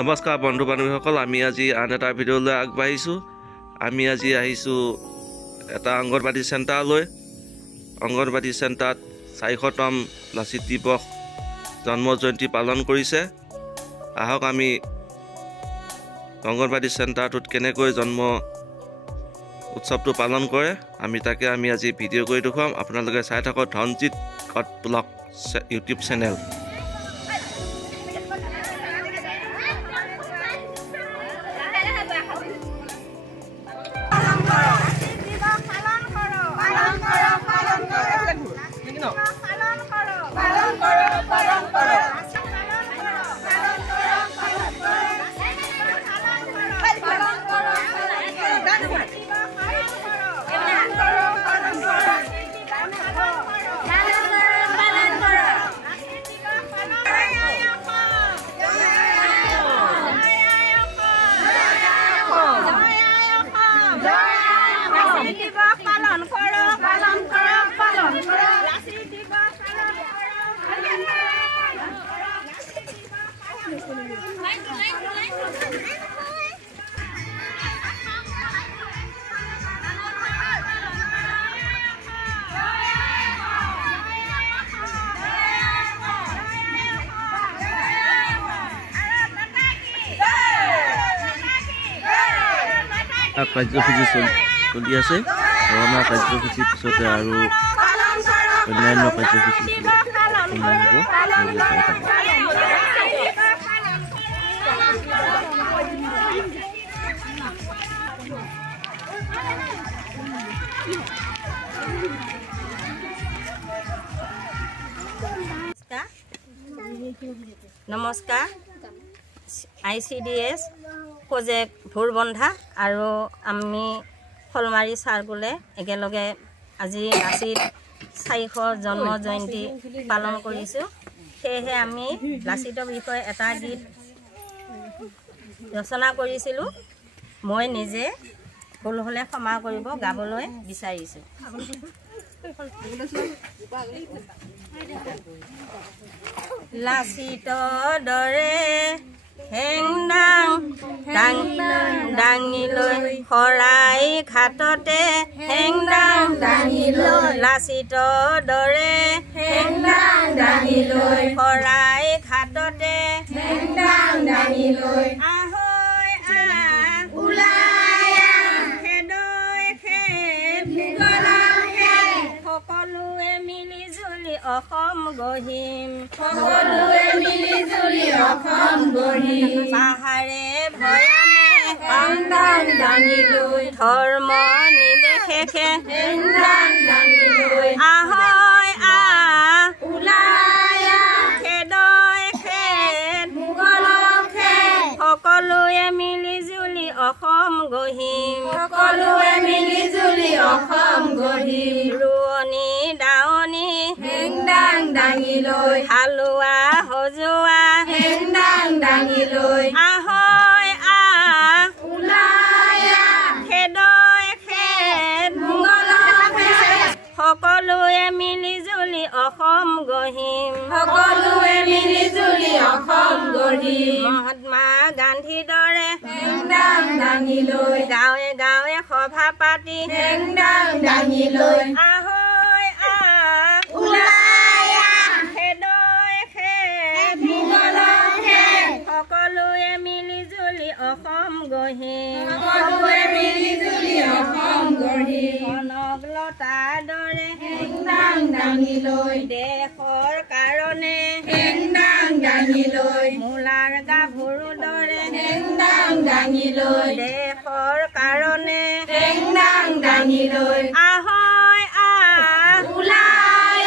নমস্কাৰ বন্ধু বান্ধৱীসকল, আমি আজি আন এটা ভিডিঅ'লৈ আগবাঢ়িছোঁ। আমি আজি আহিছোঁ এটা অংগনবাদী চেণ্টাৰলৈ। অংগনবাদী চেণ্টাৰত 400তম লাচিত দিৱস জন্ম জয়ন্তী পালন কৰিছে। আহক আমি অংগনবাদী চেণ্টাৰটোত কেনেকৈ জন্ম উৎসৱটো পালন কৰে আমি আজি ভিডিঅ' কৰি দেখুৱাম। আপোনালোকে চাই থাকক ধনজিৎ কট ব্লগ ইউটিউব চেনেল। কাৰ্যসূচী চলি আছে। ধৰ্ণা কাৰ্যসূচীৰ পিছতে আৰু অন্যান্য কাৰ্যসূচী নমস্কাৰ। ICDS প্ৰজেক্ট ভোৰবন্ধা আৰু আমি ফলমাৰী চাৰ্কুলে একেলগে আজি লাচিত 400 জন্ম জয়ন্তী পালন কৰিছোঁ। সেয়েহে আমি লাচিতৰ বিষয়ে এটা গীত ৰচনা কৰিছিলোঁ। মই নিজে ভুল হ'লে ক্ষমা কৰিব গাবলৈ বিচাৰিছোঁ। লাচিতৰ দৰে হেংদাং দাঙি লৈ শৰাই ঘাটতে হেংদাং দাঙি লৈ লাচিতৰ দৰে হেংদাং দাঙি লৈ শৰাই ঘাটতে হেংদাং দাঙি লৈ আহৈ আহ ওলাই খেদৈ খেদ সকলোৱে মিলি জুলি অসম গঢ়িম, সকলোৱে মিলি জুলি অসম গঢ়িম। পাহাৰে ভৈয়ামে হেংদাং দাঙি লৈ ধৰ্ম নিৰ্বিশেষে হেংদাং দাঙি লৈ আহৈ আহ ওলাই খেদৈ খেদ মোগলক খেদ সকলোৱে মিলি জুলি অসম গঢ়িম, সকলোৱে মিলি জুলি অসম গঢ়িম। ৰোৱনী দাৱনী হেংদাং দাঙি লৈ হালোৱা সজোৱা হেংদাং দাঙি লৈ আহৈ আহ ওলাই খেদৈ খেদ মোগলক খেদ সকলোৱে মিলি জুলি অসম গঢ়িম, সকলোৱে মিলি জুলি অসম গঢ়িম। মহাত্মা গান্ধীৰ দৰে হেংদাং দাঙি লৈ গাঁৱে গাঁৱে সভা পাতি হেংদাং দাঙি লৈ আহৈ আহ ওলাই খেদৈ খেদ মোগলক খেদ সকলোৱে মিলি জুলি অসম গঢ়িম, সকলোৱে মিলি জুলি অসম গঢ়িম। কনকলতাৰ দৰে হেংদাং দাঙি লৈ দেশৰ কাৰণে হেংদাং দাঙি লৈ মূলাৰ গাভৰুৰ দৰে হেংদাং দাঙি লৈ দেশৰ কাৰণে হেংদাং দাঙি লৈ আহৈ আহ ওলাই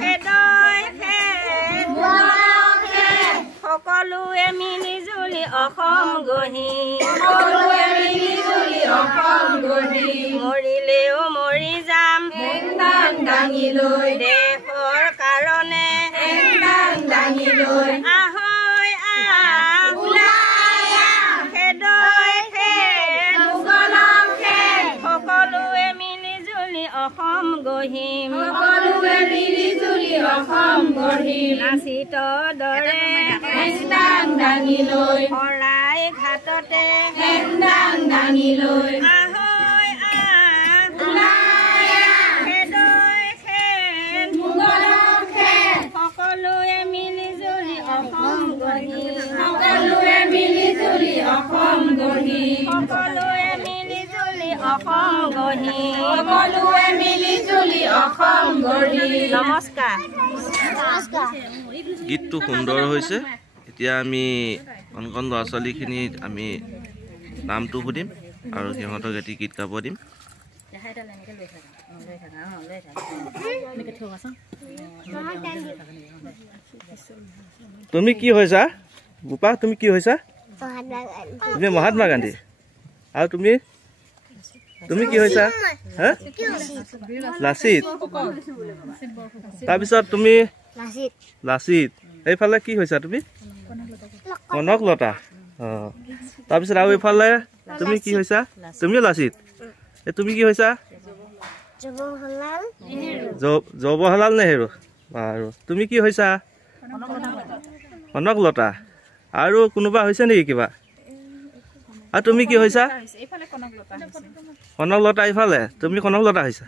খেদৈ খেদ মোগলক খেদ সকলোৱে মিলি জুলি অসম গঢ়িম, সকলোৱে মিলি জুলি অসম গঢ়িম। মৰিলেও মৰি যাম হেংদাং দাঙি লৈ দেশৰ কাৰণে হেংদাং দাঙি লৈ আহৈ আহ ওলাই খেদৈ খেদ মোগলক খেদ সকলোৱে মিলি জুলি অসম গঢ়িম, সকলোৱে মিলি জুলি অসম গঢ়িম। লাচিতৰ দৰে হেন্দাং দাঙি লৈ শৰাই ঘাটতে হেন্দাং দাঙি লৈ আহৈ খেদৈ খেদ মোগলক খেদ সকলোৱে মিলি জুলি অসম গঢ়ি সকলোৱে মিলি জুলি অসম গঢ়ি সকলোৱে মিলি জুলি অসম গঢ়ি সকলোৱে মিলি জুলি অসম গঢ়ি নমস্কাৰ গীতটো সুন্দৰ হৈছে। এতিয়া আমি কণ কণ ল'ৰা ছোৱালীখিনিক আমি নামটো সুধিম আৰু সিহঁতক এটি গীত গাব দিম। তুমি কি হৈছা গোপা? তুমি কি হৈছা? তুমি মহাত্মা গান্ধী। আৰু তুমি তুমি কি হৈছা? হা লাচিত। তাৰপিছত তুমি লাচিত। এইফালে কি হৈছা তুমি? কনকলতা। অঁ তাৰপিছত আৰু এইফালে তুমি কি হৈছা? তুমিও লাচিত। এই তুমি কি হৈছা? জৱাহৰলাল নেহেৰু। আৰু তুমি কি হৈছা? কনকলতা। আৰু কোনোবা হৈছে নেকি কিবা? আৰু তুমি কি হৈছা? কনকলতা। ইফালে তুমি কনকলতা হৈছা।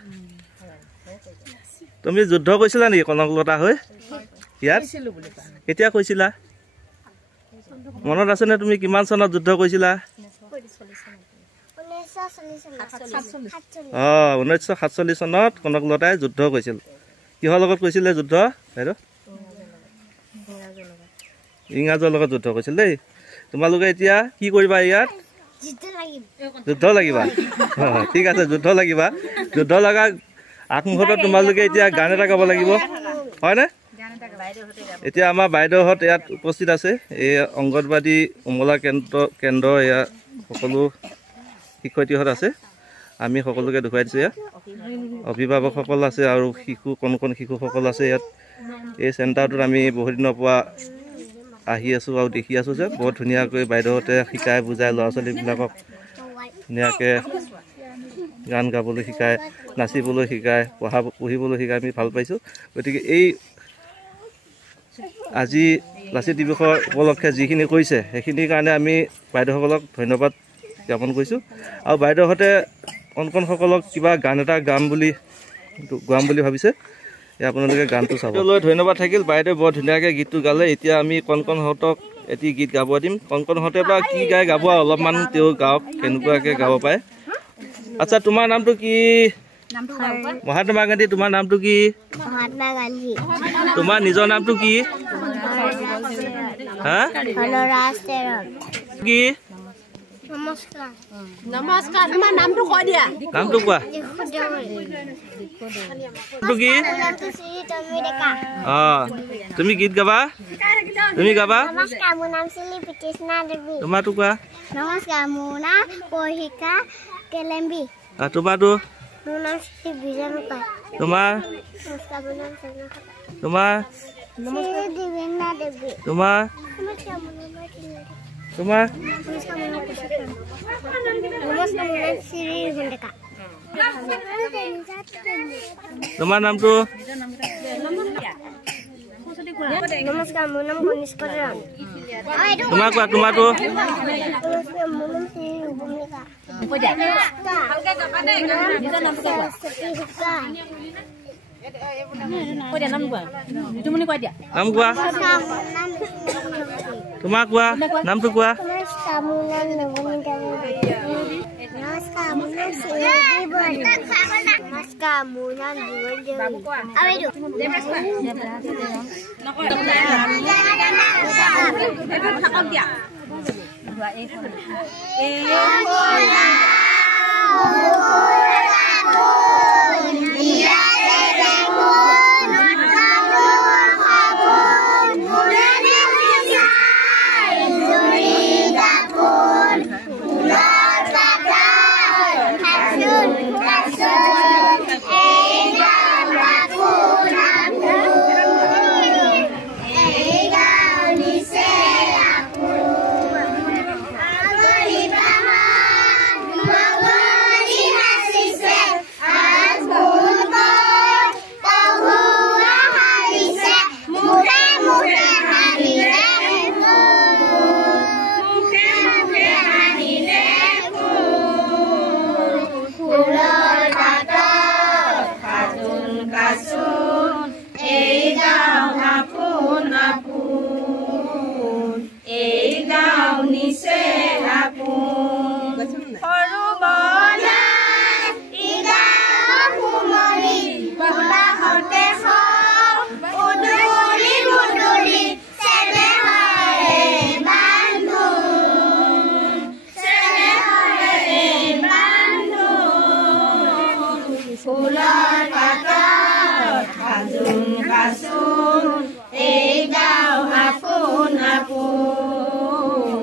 তুমি যুদ্ধ কৰিছিলা নেকি কনকলতা হৈ ইয়াত? কেতিয়া কৈছিলা? মনত আছেনে তুমি কিমান চনত যুদ্ধ কৰিছিলা? 1947 চনত কনকলতাই যুদ্ধ কৰিছিল। কিহৰ লগত কৰিছিলে যুদ্ধ? ইংৰাজৰ লগত যুদ্ধ কৰিছিল দেই। তোমালোকে এতিয়া কি কৰিবা? ইয়াত যুদ্ধ লাগিবা। ঠিক আছে, যুদ্ধ লাগিবা। যুদ্ধ লগা আগমুহূৰ্তত তোমালোকে এতিয়া গান এটা গাব লাগিব, হয়নে? এতিয়া আমাৰ বাইদেউহঁত ইয়াত উপস্থিত আছে। এই অংগনবাদী উমলা কেন্দ্ৰ ইয়াত সকলো শিক্ষয়িত্ৰীহঁত আছে। আমি সকলোকে দেখুৱাই দিছোঁ। ইয়াত অভিভাৱকসকল আছে আৰু কণ কণ শিশুসকল আছে ইয়াত। এই চেণ্টাৰটোত আমি বহুত দিনৰ পৰা আহি আছোঁ আৰু দেখি আছোঁ যে বহুত ধুনীয়াকৈ বাইদেউহঁতে শিকাই বুজাই ল'ৰা ছোৱালীবিলাকক ধুনীয়াকৈ গান গাবলৈ শিকায়, নাচিবলৈ শিকায়, পঢ়িবলৈ শিকায়। আমি ভাল পাইছোঁ। গতিকে এই আজি লাচিত দিৱসৰ উপলক্ষে যিখিনি কৰিছে সেইখিনিৰ কাৰণে আমি বাইদেউসকলক ধন্যবাদ জ্ঞাপন কৰিছোঁ। আৰু বাইদেউহঁতে কণ কণসকলক কিবা গান এটা গাম বুলি ভাবিছে। আপোনালোকে গানটো চাব। ধন্যবাদ থাকিল। বাইদেউ বৰ ধুনীয়াকৈ গীতটো গালে। এতিয়া আমি কণ কণহঁতক এটি গীত গাব দিম। কণ কণহঁতে বা কি গাই গাব আৰু অলপমান তেওঁ গাওক, কেনেকুৱাকৈ গাব পাৰে। আচ্ছা, তোমাৰ নামটো কি? মহাত্মা গান্ধী। তোমাৰ নামটো কি? তোমাৰ নিজৰ নামটো কি? হা কি? নমস্কাৰ। তোমাৰ নামটো কৈ দিয়া। নামটো কোৱা। অঁ তুমি গীত গাবা? তুমি গাবা? তোমাৰটো কোৱা। নমস্কাৰ, মোৰ নাম পহিকা কেলেম্বি। তোমাৰটো? মোৰ নাম শ্ৰী বিজয় মুকাই। তোমাৰ? তোমাৰ? দিবেন্না দেৱী। তোমাৰ? তোমাৰ? তোমাৰ নামটো? নমস্কাৰ, মোৰ নাম কনিষ্ক ৰাম। তোমাৰ কোৱা। তোমাৰটো? নাম কোৱা। তোমাৰ কোৱা। নামটো কোৱা। Bye. গাঁও নিছে আপোন সৰু বনাই ইগাঁও সুমনি বলাহতে উদুলি মুদুলি চেনেহৰে বান্ধো ফুলৰ পাতত সাজোন কাচোন এই গাঁও আপোন আপোন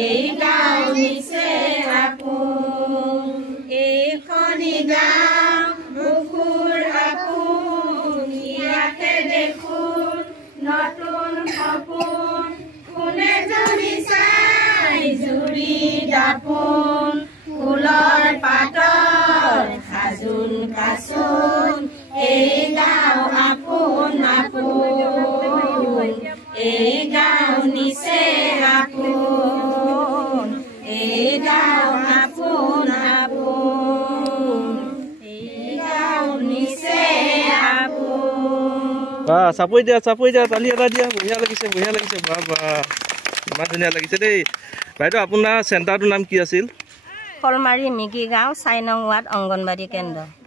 এই গাঁও নিছে আপোন এইখনি গাঁও বুকুৰ আপোন ইয়াতে দেখোন নতুন সপোন কোনে জুৰি চাই জুৰি দাপোন ফুলৰ পাতত সাজোন কাচোন এই গাঁও আপোন আপোন এই গাঁও নিছে আপোন এই গাঁও আপোন আপোন এই গাঁও নিছে আপোন চাপৰি দিয়া তালি এটা দিয়া বঢ়িয়া লাগিছে বাহ ইমান ধুনীয়া লাগিছে দেই বাইদেউ আপোনাৰ চেণ্টাৰটোৰ নাম কি আছিল শলমাৰী মিকি গাঁও 4 নং ৱাৰ্ড অংগনবাদী কেন্দ্ৰ